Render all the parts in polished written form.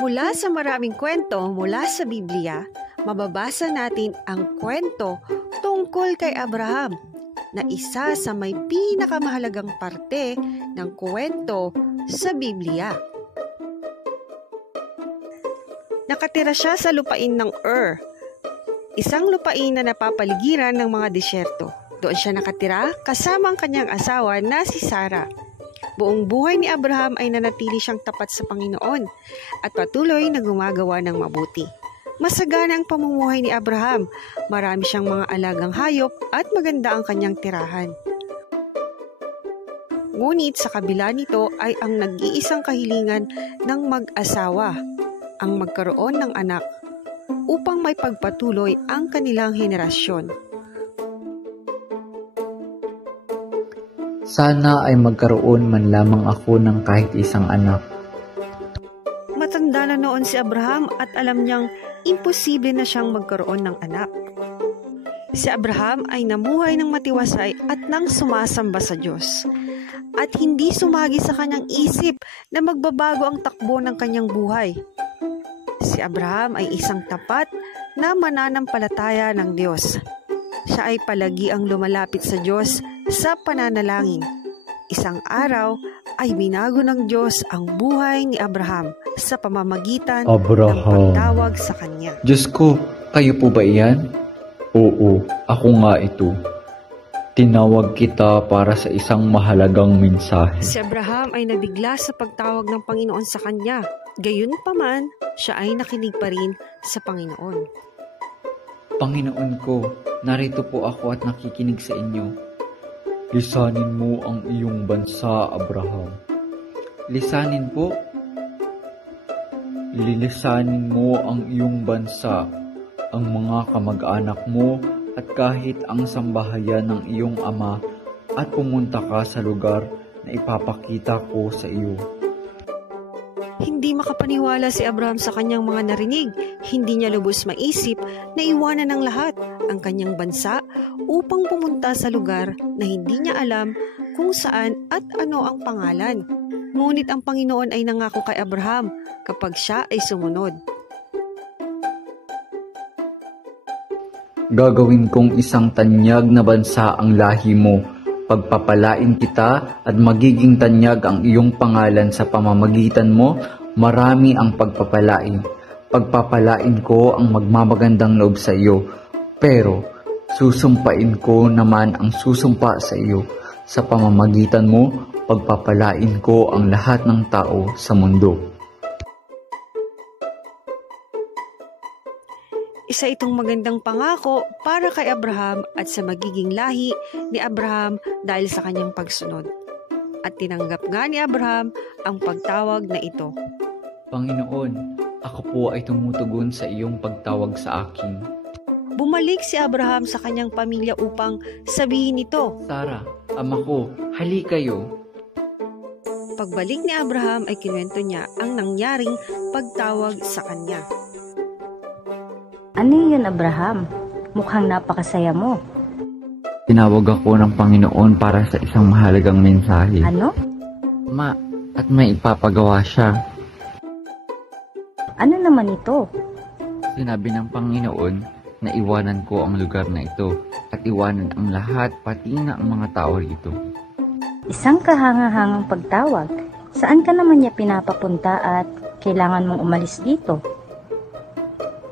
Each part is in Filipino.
Mula sa maraming kwento mula sa Biblia, mababasa natin ang kwento tungkol kay Abraham na isa sa may pinakamahalagang parte ng kwento sa Biblia. Nakatira siya sa lupain ng Ur, isang lupain na napapaligiran ng mga disyerto. Doon siya nakatira kasama ang kanyang asawa na si Sarah. Buong buhay ni Abraham ay nanatili siyang tapat sa Panginoon at patuloy na gumagawa ng mabuti. Masagana ang pamumuhay ni Abraham, marami siyang mga alagang hayop at maganda ang kanyang tirahan. Ngunit sa kabila nito ay ang nag-iisang kahilingan ng mag-asawa, ang magkaroon ng anak, upang may pagpatuloy ang kanilang henerasyon. Sana ay magkaroon man lamang ako ng kahit isang anak. Matanda na noon si Abraham at alam niyang imposible na siyang magkaroon ng anak. Si Abraham ay namuhay ng matiwasay at nang sumasamba sa Diyos. At hindi sumagi sa kanyang isip na magbabago ang takbo ng kanyang buhay. Si Abraham ay isang tapat na mananampalataya ng Diyos. Siya ay palagi ang lumalapit sa Diyos sa pananalangin. Isang araw ay binago ng Diyos ang buhay ni Abraham sa pamamagitan ng pagtawag sa kanya. Diyos ko, kayo po ba iyan? Oo, ako nga ito. Tinawag kita para sa isang mahalagang mensahe. Si Abraham ay nabigla sa pagtawag ng Panginoon sa kanya. Gayunpaman, siya ay nakinig pa rin sa Panginoon. Panginoon ko, narito po ako at nakikinig sa inyo. Lisanin mo ang iyong bansa, Abraham. Lisanin po? Lilisanin mo ang iyong bansa, ang mga kamag-anak mo at kahit ang sambahayan ng iyong ama at pumunta ka sa lugar na ipapakita ko sa iyo. Hindi makapaniwala si Abraham sa kanyang mga narinig. Hindi niya lubos maisip na iwanan ng lahat ang kanyang bansa upang pumunta sa lugar na hindi niya alam kung saan at ano ang pangalan. Ngunit ang Panginoon ay nangako kay Abraham kapag siya ay sumunod. Gagawin kong isang tanyag na bansa ang lahi mo. Pagpapalain kita at magiging tanyag ang iyong pangalan sa pamamagitan mo, marami ang pagpapalain. Pagpapalain ko ang magmamagandang loob sa iyo, pero susumpain ko naman ang susumpa sa iyo. Sa pamamagitan mo, pagpapalain ko ang lahat ng tao sa mundo. Isa itong magandang pangako para kay Abraham at sa magiging lahi ni Abraham dahil sa kanyang pagsunod. At tinanggap nga ni Abraham ang pagtawag na ito. Panginoon, ako po ay tumutugon sa iyong pagtawag sa akin. Bumalik si Abraham sa kanyang pamilya upang sabihin ito. Sarah, ama ko, hali kayo. Pagbalik ni Abraham ay kinuwento niya ang nangyaring pagtawag sa kanya. Ano yun, Abraham? Mukhang napakasaya mo. Tinawag ako ng Panginoon para sa isang mahalagang mensahe. Ano? Ma, at may ipapagawa siya. Ano naman ito? Sinabi ng Panginoon na iwanan ko ang lugar na ito at iwanan ang lahat pati na ang mga tao rito. Isang kahangahangang pagtawag. Saan ka naman niya pinapapunta at kailangan mong umalis dito?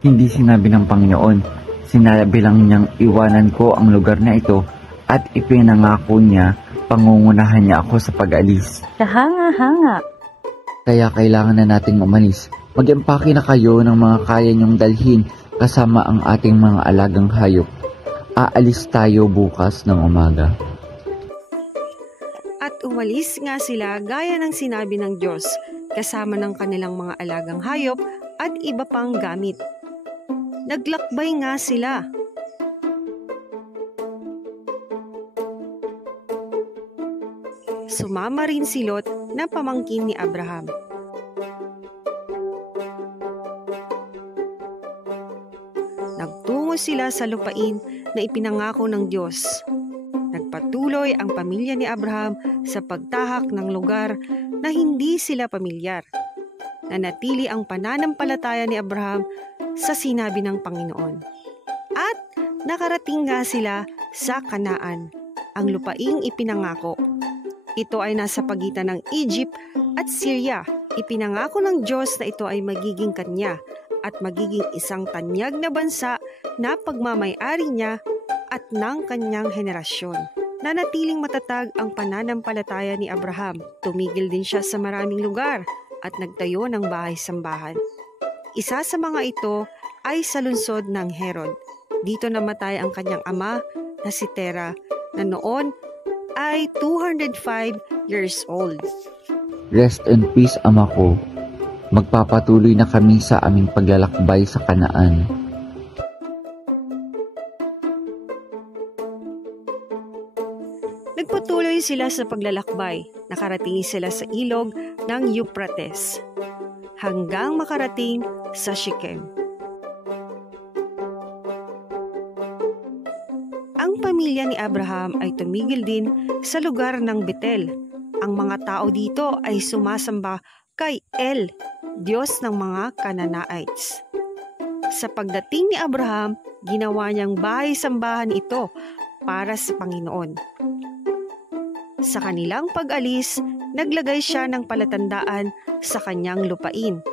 Hindi sinabi ng Panginoon. Sinabi lang niyang iwanan ko ang lugar na ito at ipinangako niya pangungunahan niya ako sa pag-alis. Kahanga-hanga. Kaya kailangan na nating umalis. Mag-empake na kayo ng mga kaya niyong dalhin kasama ang ating mga alagang hayop. Aalis tayo bukas ng umaga. At umalis nga sila gaya ng sinabi ng Diyos, kasama ng kanilang mga alagang hayop at iba pang gamit. Naglakbay nga sila. Sumama rin si Lot na pamangkin ni Abraham. Nagtungo sila sa lupain na ipinangako ng Diyos. Nagpatuloy ang pamilya ni Abraham sa pagtahak ng lugar na hindi sila pamilyar. nanatili ang pananampalataya ni Abraham sa sinabi ng Panginoon. At nakarating nga sila sa Kanaan, ang lupaing ipinangako. Ito ay nasa pagitan ng Egypt at Syria. Ipinangako ng Diyos na ito ay magiging kanya at magiging isang tanyag na bansa na pagmamay-ari niya at ng kanyang henerasyon. Nanatiling matatag ang pananampalataya ni Abraham. Tumigil din siya sa maraming lugar at nagtayo ng bahay-sambahan. Isa sa mga ito ay sa lungsod ng Herod. Dito namatay ang kanyang ama na si Terah na noon ay 205 years old. Rest in peace, ama ko. Magpapatuloy na kami sa aming paglalakbay sa Kanaan. Nagpatuloy sila sa paglalakbay. Nakarating sila sa ilog ng Euphrates hanggang makarating sa Shechem. Ang pamilya ni Abraham ay tumigil din sa lugar ng Bethel. Ang mga tao dito ay sumasamba kay El, Diyos ng mga Canaanites. Sa pagdating ni Abraham, ginawa niyang bahay-sambahan ito para sa Panginoon. Sa kanilang pag-alis, naglagay siya ng palatandaan sa kanyang lupain.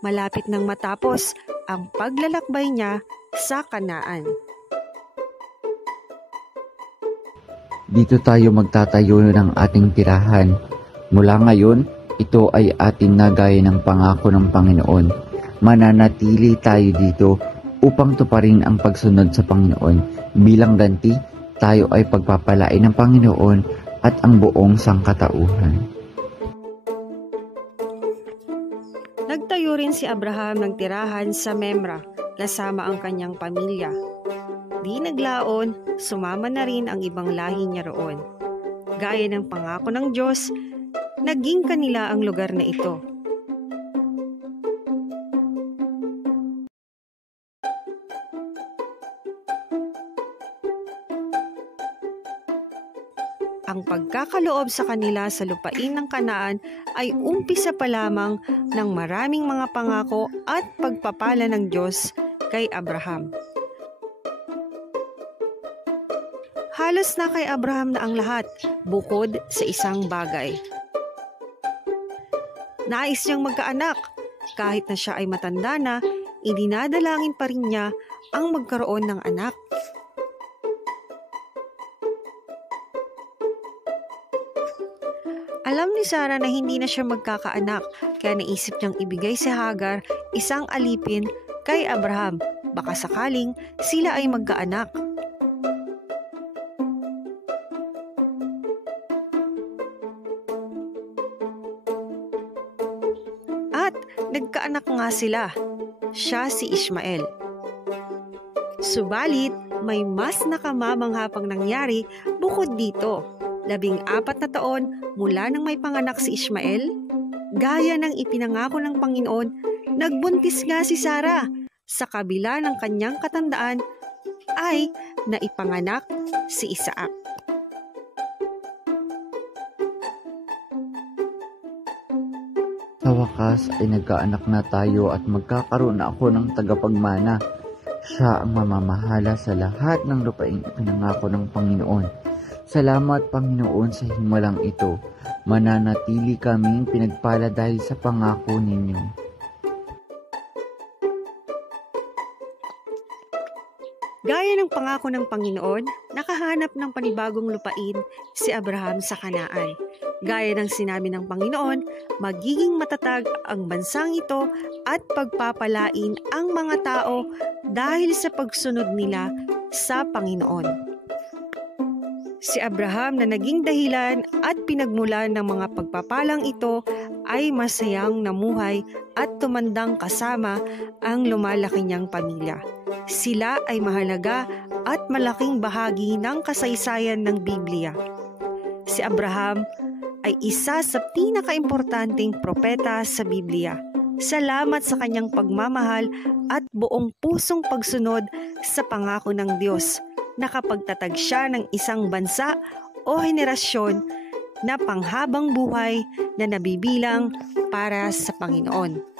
Malapit nang matapos ang paglalakbay niya sa Kanaan. Dito tayo magtatayo ng ating tirahan. Mula ngayon, ito ay atin na gaya ng pangako ng Panginoon. Mananatili tayo dito upang tuparin ang pagsunod sa Panginoon. Bilang ganti, tayo ay pagpapalain ng Panginoon at ang buong sangkatauhan. Nagtayo rin si Abraham ng tirahan sa Memra kasama ang kanyang pamilya. Di naglaon, sumama na rin ang ibang lahi niya roon. Gaya ng pangako ng Diyos, naging kanila ang lugar na ito. Ang pagkakaloob sa kanila sa lupain ng Kanaan ay umpisa pa lamang ng maraming mga pangako at pagpapala ng Diyos kay Abraham. Halos na kay Abraham na ang lahat, bukod sa isang bagay. Nais niyang magkaanak. Kahit na siya ay matanda na, idinadalangin pa rin niya ang magkaroon ng anak. Alam ni Sarah na hindi na siya magkakaanak, kaya naisip niyang ibigay si Hagar, isang alipin, kay Abraham. Baka sakaling sila ay magkaanak. At nagkaanak nga sila. Siya si Ishmael. Subalit, may mas nakamamangha pang nangyari bukod dito. 14 na taon mula nang may panganak si Ishmael, gaya ng ipinangako ng Panginoon, nagbuntis nga si Sarah. Sa kabila ng kanyang katandaan ay naipanganak si Isaac. Sa wakas ay nagkaanak na tayo at magkakaroon na ako ng tagapagmana. Siya ang mamamahala sa lahat ng lupaing ipinangako ng Panginoon. Salamat, Panginoon, sa himalang ito. Mananatili kaming pinagpala dahil sa pangako ninyo. Gaya ng pangako ng Panginoon, nakahanap ng panibagong lupain si Abraham sa Kanaan. Gaya ng sinabi ng Panginoon, magiging matatag ang bansang ito at pagpapalain ang mga tao dahil sa pagsunod nila sa Panginoon. Si Abraham na naging dahilan at pinagmulan ng mga pagpapalang ito ay masayang namuhay at tumandang kasama ang lumalaki niyang pamilya. Sila ay mahalaga at malaking bahagi ng kasaysayan ng Biblia. Si Abraham ay isa sa pinakaimportanteng propeta sa Biblia. Salamat sa kanyang pagmamahal at buong pusong pagsunod sa pangako ng Diyos. Nakapagtatag siya ng isang bansa o henerasyon na panghabang buhay na nabibilang para sa Panginoon.